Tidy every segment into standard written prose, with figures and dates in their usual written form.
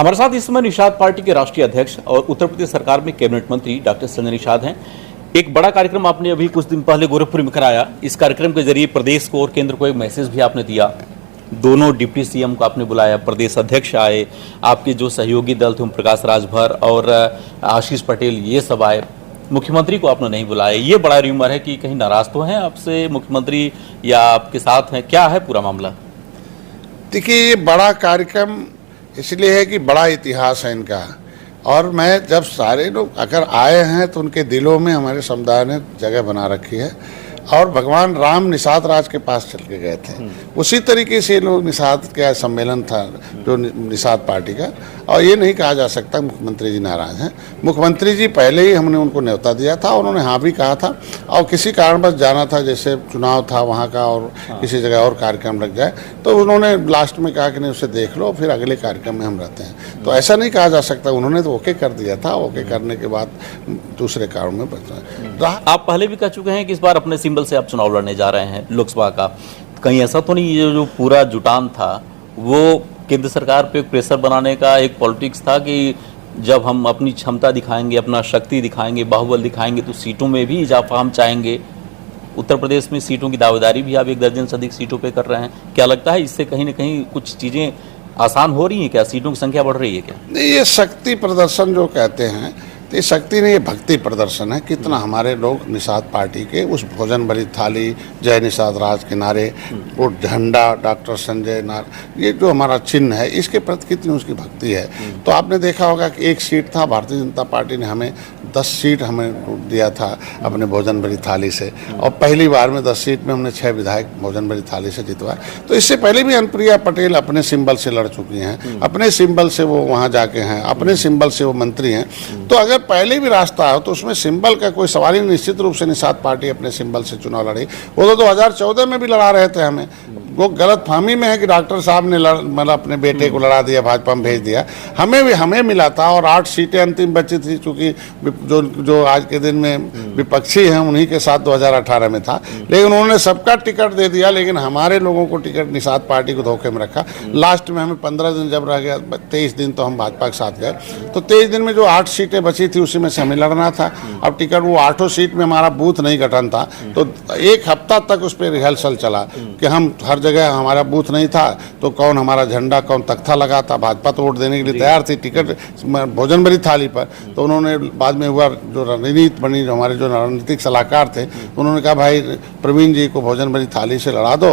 हमारे साथ इस समय निषाद पार्टी के राष्ट्रीय अध्यक्ष और उत्तर प्रदेश सरकार में कैबिनेट मंत्री डॉक्टर संजय निषाद हैं। एक बड़ा कार्यक्रम आपने अभी कुछ दिन पहले गोरखपुर में कराया। इस कार्यक्रम के जरिए प्रदेश को और केंद्र को एक मैसेज भी आपने दिया। दोनों डिप्टी सीएम को आपने बुलाया, प्रदेश अध्यक्ष आए, आपके जो सहयोगी दल थे ओम प्रकाश राजभर और आशीष पटेल, ये सब आए। मुख्यमंत्री को आपने नहीं बुलाया। ये बड़ा र्यूमर है कि कहीं नाराज तो हैं आपसे मुख्यमंत्री या आपके साथ हैं, क्या है पूरा मामला? देखिए, ये बड़ा कार्यक्रम इसलिए है कि बड़ा इतिहास है इनका, और मैं जब सारे लोग अगर आए हैं तो उनके दिलों में हमारे समुदाय ने जगह बना रखी है। और भगवान राम निषाद राज के पास चल के गए थे, उसी तरीके से लोग निषाद का सम्मेलन था जो निषाद पार्टी का। और ये नहीं कहा जा सकता मुख्यमंत्री जी नाराज हैं। मुख्यमंत्री जी पहले ही हमने उनको न्योता दिया था, उन्होंने हाँ भी कहा था, और किसी कारणवश जाना था, जैसे चुनाव था वहाँ का और किसी जगह और कार्यक्रम लग जाए, तो उन्होंने लास्ट में कहा कि नहीं, उसे देख लो, फिर अगले कार्यक्रम में हम रहते हैं। तो ऐसा नहीं कहा जा सकता, उन्होंने तो ओके कर दिया था, ओके करने के बाद दूसरे कारण में बचा। आप पहले भी कह चुके हैं कि इस बार अपने सिंबल से आप चुनाव लड़ने जा रहे हैं लोकसभा का। कहीं ऐसा तो नहीं, ये जो पूरा जुटान था वो केंद्र सरकार पे प्रेशर बनाने का एक पॉलिटिक्स था कि जब हम अपनी क्षमता दिखाएंगे, अपना शक्ति दिखाएंगे, बाहुबल दिखाएंगे, तो सीटों में भी इजाफा हम चाहेंगे। उत्तर प्रदेश में सीटों की दावेदारी भी आप 1 दर्जन से अधिक सीटों पे कर रहे हैं। क्या लगता है इससे कहीं ना कहीं कुछ चीजें आसान हो रही हैं? क्या सीटों की संख्या बढ़ रही है क्या? नहीं, ये शक्ति प्रदर्शन जो कहते हैं, तो ये शक्ति नहीं, ये भक्ति प्रदर्शन है। कितना हमारे लोग निषाद पार्टी के उस भोजन भरी थाली, जय निषाद राज के नारे, वो झंडा, डॉक्टर संजय नार, ये जो हमारा चिन्ह है, इसके प्रति कितनी उसकी भक्ति है। तो आपने देखा होगा कि एक सीट था, भारतीय जनता पार्टी ने हमें 10 सीट हमें दिया था अपने भोजन भरी थाली से, और पहली बार में 10 सीट में हमने 6 विधायक भोजन भरी थाली से जितवाए। तो इससे पहले भी अनुप्रिया पटेल अपने सिंबल से लड़ चुकी हैं, अपने सिंबल से वो वहाँ जाके हैं, अपने सिंबल से वो मंत्री हैं। तो अगर पहले भी रास्ता है तो उसमें सिंबल का कोई सवाल ही। निश्चित रूप से निषाद पार्टी अपने सिंबल से चुनाव लड़ी। वो तो 2014 में भी लड़ा रहे थे हमें। वो गलत फहमी में है कि डॉक्टर साहब ने मतलब अपने बेटे को लड़ा दिया, भाजपा में भेज दिया। हमें मिला था, और 8 सीटें अंतिम बची थी, चूंकि जो आज के दिन में विपक्षी हैं उन्हीं के साथ 2018 में था। लेकिन उन्होंने सबका टिकट दे दिया, लेकिन हमारे लोगों को टिकट निषाद पार्टी को धोखे में रखा। लास्ट में हमें 15 दिन जब रह गया, 23 दिन तो हम भाजपा के साथ गए। तो 23 दिन में जो 8 सीटें बची थी उसी में से हमें लड़ना था। अब टिकट वो 8 सीट में हमारा बूथ नहीं गठन था, तो 1 हफ्ता तक उस पर रिहर्सल चला कि हम हर जगह, हमारा बूथ नहीं था तो कौन हमारा झंडा, कौन तख्ता लगा था। भाजपा तो वोट देने के लिए तैयार थी टिकट भोजन भरी थाली पर। तो उन्होंने बाद में हुआ, जो रणनीति बनी, जो हमारे जो रणनीतिक सलाहकार थे, उन्होंने कहा भाई प्रवीण जी को भोजन भरी थाली से लड़ा दो,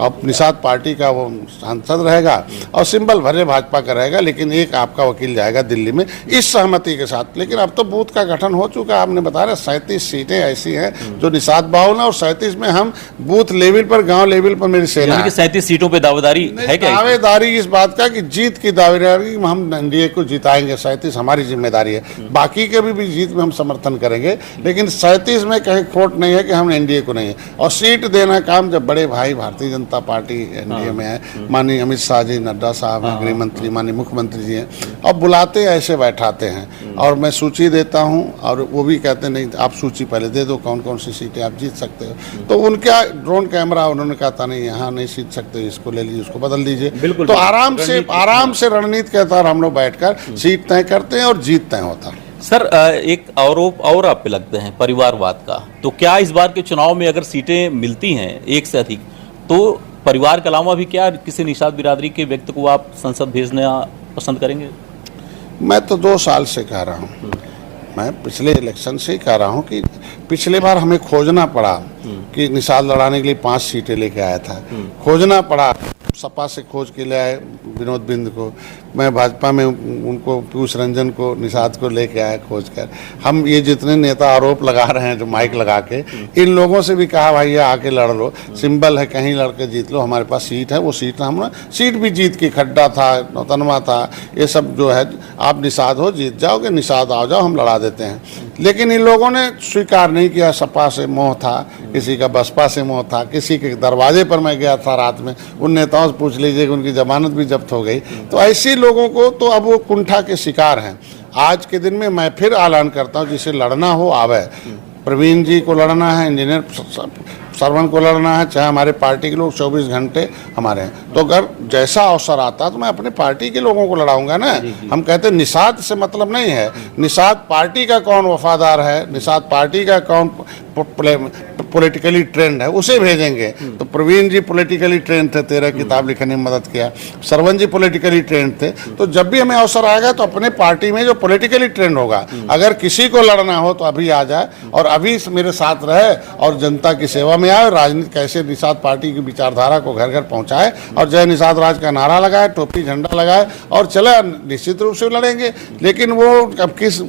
अब निषाद पार्टी का वो सांसद रहेगा और सिंबल भरे भाजपा का रहेगा, लेकिन एक आपका वकील जाएगा दिल्ली में, इस सहमति के साथ। लेकिन अब तो बूथ का गठन हो चुका है। आपने बताया 37 सीटें ऐसी हैं जो निषाद बाहुल है, और 37 में हम बूथ लेवल पर, गांव लेवल पर मेरी सेना है। 37 सीटों पे दावेदारी है क्या? दावेदारी इस बात का कि जीत की दावेदारी, हम एनडीए को जिताएंगे। 37 हमारी जिम्मेदारी है, बाकी के भी जीत में हम समर्थन करेंगे, लेकिन 37 में कहीं खोट नहीं है कि हम एनडीए को नहीं है। और सीट देना काम जब बड़े भाई भारतीय जनता पार्टी एनडीए में है, माननीय अमित शाह जी, नड्डा साहब हैं, गृह मंत्री, माननीय मुख्यमंत्री जी हैं, और बुलाते ऐसे बैठाते हैं, और मैं सूची देता हूं, और वो भी कहते नहीं आप सूची पहले दे दो, कौन कौन सी सीटें आप जीत सकते हो। तो उनका ड्रोन कैमरा, उन्होंने कहा था नहीं यहाँ नहीं जीत सकते, इसको ले लीजिए, उसको बदल दीजिए। तो आराम से रणनीति के तहत हम लोग बैठकर सीट तय करते हैं और जीत तय होता है। सर, एक आरोप और आप पे लगते हैं परिवारवाद का। तो क्या इस बार के चुनाव में अगर सीटें मिलती हैं 1 से अधिक, तो परिवार के अलावा भी क्या किसी निषाद बिरादरी के व्यक्ति को आप संसद भेजना पसंद करेंगे? मैं तो 2 साल से कह रहा हूँ, मैं पिछले इलेक्शन से ही कह रहा हूँ कि पिछले बार हमें खोजना पड़ा कि निषाद लड़ाने के लिए 5 सीटें लेके आया था, खोजना पड़ा, सपा से खोज के ले आए विनोद बिंद को, मैं भाजपा में उनको पीयूष रंजन को, निषाद को लेके आया खोज कर। हम ये जितने नेता आरोप लगा रहे हैं जो माइक लगा के, इन लोगों से भी कहा भाई आके लड़ लो, सिंबल है, कहीं लड़के जीत लो, हमारे पास सीट है। वो सीट हम सीट भी जीत की, खड्डा था, नौतनवा था, ये सब जो है, आप निषाद हो जीत जाओगे, निषाद आ जाओ, हम लड़ा देते हैं। लेकिन इन लोगों ने स्वीकार नहीं किया। सपा से मोह था, किसी का बसपा से मोह था, किसी के दरवाजे पर मैं गया था रात में, उन नेताओं से पूछ लीजिए कि उनकी जमानत भी जब्त हो गई। तो ऐसे लोगों को तो अब वो कुंठा के शिकार हैं। आज के दिन में मैं फिर ऐलान करता हूं, जिसे लड़ना हो आवे। प्रवीण जी को लड़ना है, इंजीनियर सरवन को लड़ना है, चाहे हमारे पार्टी के लोग 24 घंटे हमारे हैं। तो अगर जैसा अवसर आता तो मैं अपने पार्टी के लोगों को लड़ाऊंगा ना। हम कहते हैं निषाद से मतलब नहीं है, निषाद पार्टी का कौन वफादार है, निषाद पार्टी का कौन पॉलिटिकली ट्रेंड है, उसे भेजेंगे। तो प्रवीण जी पॉलिटिकली ट्रेंड थे, 13 किताब लिखने में मदद किया। सरवन जी पॉलिटिकली ट्रेंड थे। तो जब भी हमें अवसर आएगा तो अपने पार्टी में जो पॉलिटिकली ट्रेंड होगा, अगर किसी को लड़ना हो तो अभी आ जाए और अभी मेरे साथ रहे और जनता की सेवा में आए। राजनीति कैसे निषाद पार्टी की विचारधारा को घर घर पहुंचाए और जय निषाद राज का नारा लगाए, टोपी झंडा लगाए और चले, निश्चित रूप से लड़ेंगे। लेकिन वो अब किस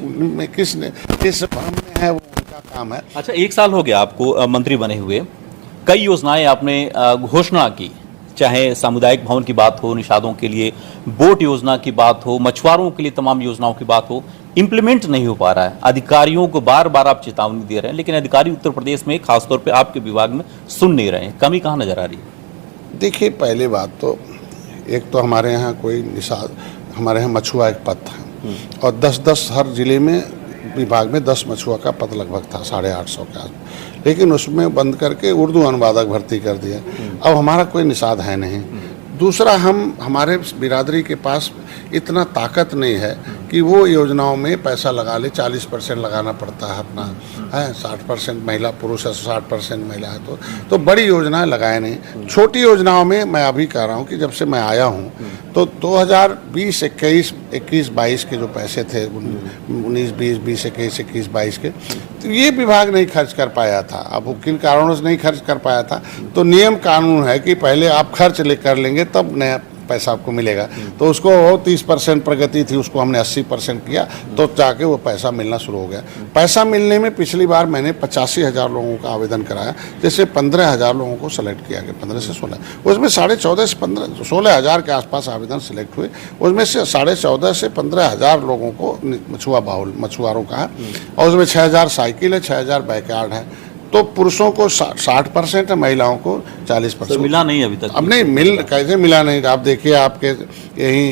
फॉर्म में है, वो उनका काम है। अच्छा, 1 साल हो गया आपको मंत्री बने हुए, कई योजनाएं आपने घोषणा की, चाहे सामुदायिक भवन की बात हो, निषादों के लिए बोट योजना की बात हो, मछुआरों के लिए तमाम योजनाओं की बात हो, इंप्लीमेंट नहीं हो पा रहा है। अधिकारियों को बार बार आप चेतावनी दे रहे हैं, लेकिन अधिकारी उत्तर प्रदेश में खासतौर पे आपके विभाग में सुन नहीं रहे हैं। कमी कहाँ नजर आ रही है? देखिए, पहली बात तो एक तो हमारे यहाँ कोई निषाद, हमारे यहाँ मछुआ एक पद था और 10-10 हर जिले में विभाग में 10 मछुआ का पद लगभग था, 850 के आसपास। लेकिन उसमें बंद करके उर्दू अनुवादक भर्ती कर दिया। अब हमारा कोई निषाद है नहीं। दूसरा, हमारे बिरादरी के पास इतना ताकत नहीं है कि वो योजनाओं में पैसा लगा ले। 40% लगाना पड़ता है अपना, है 60% महिला, पुरुष है 60% महिला है। तो बड़ी योजनाएं लगाए नहीं। छोटी योजनाओं में मैं अभी कह रहा हूँ कि जब से मैं आया हूँ तो 2020, 21, 22 के जो पैसे थे, 19, 20, 21, 22 के, तो ये विभाग नहीं खर्च कर पाया था। अब वो किन कारणों से नहीं खर्च कर पाया था, तो नियम कानून है कि पहले आप खर्च कर लेंगे तब नया पैसा आपको मिलेगा। तो उसको 30% प्रगति थी, उसको हमने 80% किया, तो जाके वो पैसा मिलना शुरू हो गया। पैसा मिलने में पिछली बार मैंने 85,000 लोगों का आवेदन कराया, जैसे 15,000 लोगों को सेलेक्ट किया गया, 15 से 16। उसमें 14.5 से 16,000 के आसपास आवेदन सेलेक्ट हुए। उसमें से 14.5 से 15,000 लोगों को मछुआरों का है और उसमें 6,000 साइकिल है, 6,000 बैकयार्ड है। तो पुरुषों को 60% है, महिलाओं को 40%। तो मिला नहीं अभी तक? अब नहीं कैसे मिला नहीं? आप देखिए, आपके यही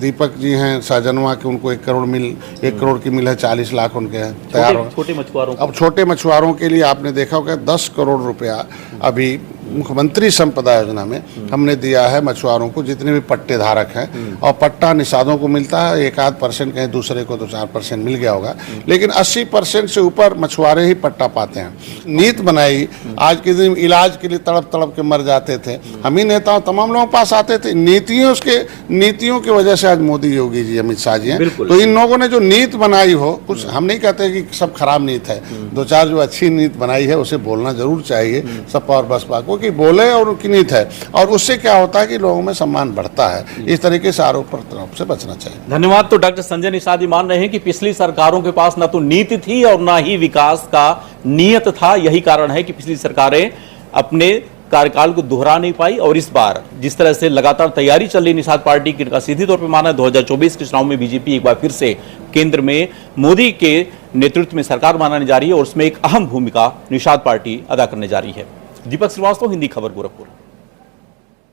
दीपक जी हैं सहजनवा के, उनको 1 करोड़ की मिल है, 40 लाख उनके हैं तैयार हो। छोटे मछुआरों, अब छोटे मछुआरों के लिए आपने देखा होगा 10 करोड़ रुपया अभी मुख्यमंत्री संपदा योजना में हमने दिया है मछुआरों को, जितने भी पट्टे धारक हैं। और पट्टा निषादों को मिलता है 1-8%, कहीं दूसरे को तो 4% मिल गया होगा, लेकिन 80% से ऊपर मछुआरे ही पट्टा पाते हैं। नीत बनाई, आज के दिन इलाज के लिए तड़प तड़प के मर जाते थे, हम ही नेताओं तमाम लोगों के पास आते थे। नीतियों की वजह से आज मोदी, योगी जी, अमित शाह जी हैं। तो इन लोगों ने जो नीत बनाई हो, कुछ हम नहीं कहते कि सब खराब नीत है, 2-4 जो अच्छी नीत बनाई है उसे बोलना जरूर चाहिए सपा और बसपा को कि बोले और उनकी नीत है, और उससे क्या होता है कि लोगों में सम्मान बढ़ता है। इस तरीके से आरोप प्रत्यारोप से बचना चाहिए। धन्यवाद। तो डॉक्टर संजय निषाद जी मान रहे हैं कि पिछली सरकारों के पास ना तो नीति थी और ना ही विकास का नियत था। यही कारण है कि पिछली सरकारें अपने कार्यकाल को दोहरा नहीं पाई और इस बार जिस तरह से लगातार तैयारी चल रही निषाद पार्टी की, सीधी तौर पर माना 2024 के चुनाव में बीजेपी एक बार फिर से केंद्र में मोदी के नेतृत्व में सरकार बनाने जा रही है और उसमें एक अहम भूमिका निषाद पार्टी अदा करने जा रही है। दीपक श्रीवास्तव, हिंदी खबर, गोरखपुर।